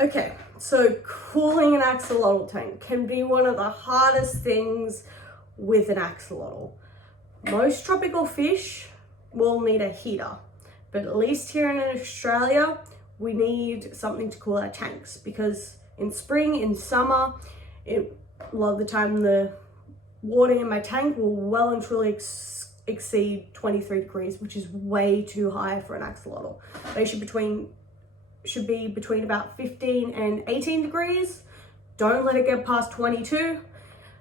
Okay, so cooling an axolotl tank can be one of the hardest things with an axolotl. Most tropical fish will need a heater, but at least here in Australia, we need something to cool our tanks because in spring, in summer, a lot of the time the water in my tank will well and truly exceed 23 degrees, which is way too high for an axolotl. They should be between about 15 and 18 degrees. Don't let it get past 22.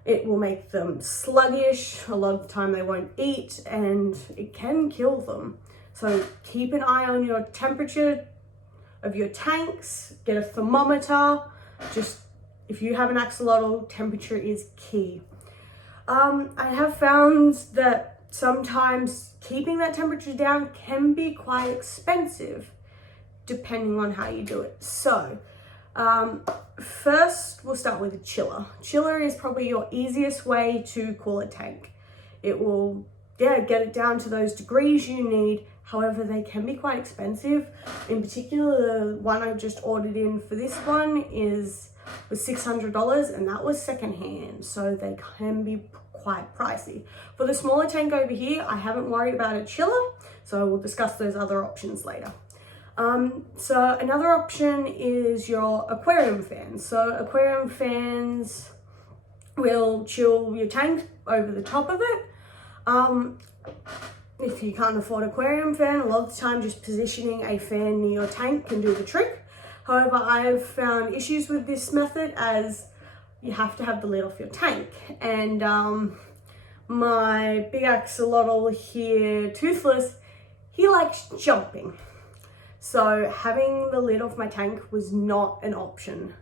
It will make them sluggish. A lot of the time they won't eat and it can kill them. So keep an eye on your temperature of your tanks. Get a thermometer. Just if you have an axolotl, temperature is key. I have found that sometimes keeping that temperature down can be quite expensive, depending on how you do it. So first we'll start with a chiller. Chiller is probably your easiest way to cool a tank. It will get it down to those degrees you need. However, they can be quite expensive. In particular, the one I just ordered in for this one was $600, and that was secondhand, so they can be quite pricey. For the smaller tank over here, I haven't worried about a chiller, so we'll discuss those other options later. So another option is your aquarium fans. So aquarium fans will chill your tank over the top of it. If you can't afford an aquarium fan, a lot of the time just positioning a fan near your tank can do the trick. However, I've found issues with this method as you have to have the lid off your tank. And my big axolotl here, Toothless, he likes jumping. So having the lid off my tank was not an option.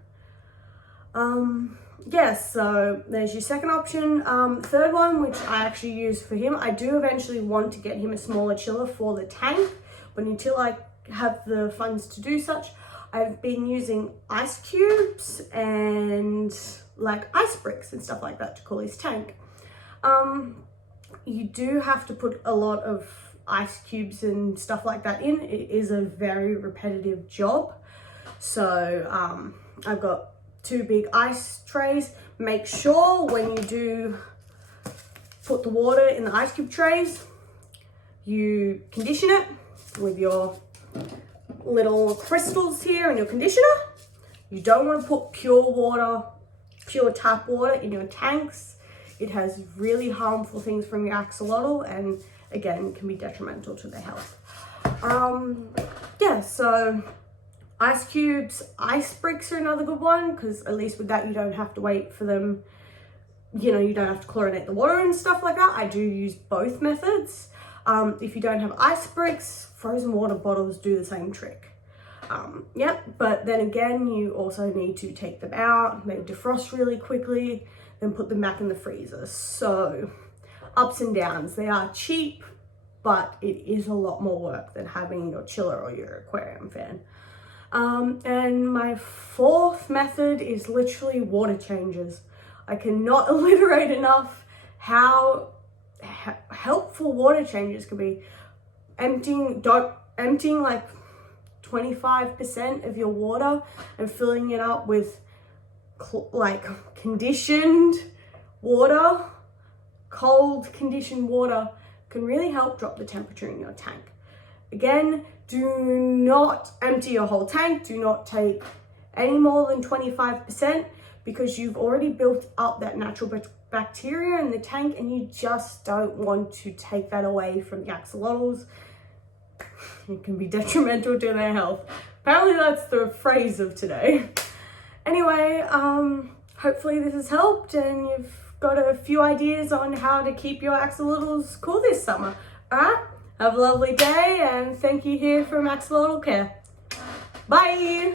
Yes, so there's your second option. Third one, which I actually use for him, I do eventually want to get him a smaller chiller for the tank, but until I have the funds to do such, I've been using ice cubes and like ice bricks and stuff like that to cool his tank. You do have to put a lot of ice cubes and stuff like that in. It is a very repetitive job. So I've got 2 big ice trays. Make sure when you do put the water in the ice cube trays, you condition it with your little crystals here and your conditioner. You don't want to put pure tap water in your tanks. It has really harmful things from your axolotl and again can be detrimental to their health. Yeah, so ice cubes, ice bricks are another good one, because at least with that you don't have to wait for them, you don't have to chlorinate the water and stuff like that. I do use both methods. If you don't have ice bricks, frozen water bottles do the same trick. Yeah, but then again, you also need to take them out, they defrost really quickly, then put them back in the freezer. So ups and downs. They are cheap, but it is a lot more work than having your chiller or your aquarium fan. And my fourth method is literally water changes. I cannot alliterate enough how helpful water changes can be. Emptying like 25% of your water and filling it up with like conditioned water, cold conditioned water can really help drop the temperature in your tank. Again, do not empty your whole tank. Do not take any more than 25% because you've already built up that natural bacteria in the tank and you just don't want to take that away from the axolotls. It can be detrimental to their health. Apparently that's the phrase of today. Anyway, hopefully this has helped and you've got a few ideas on how to keep your axolotls cool this summer. Alright, have a lovely day and thank you here from Axolotl Care. Bye!